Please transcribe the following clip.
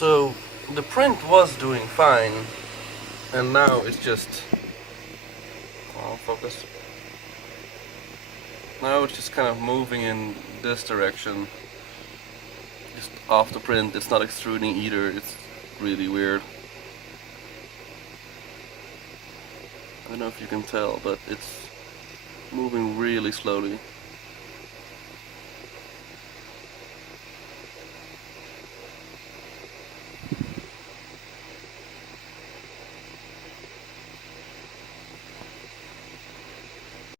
So the print was doing fine, and now it's just focus. Now it's just kind of moving in this direction, just off the print. It's not extruding either. It's really weird. I don't know if you can tell, but it's moving really slowly.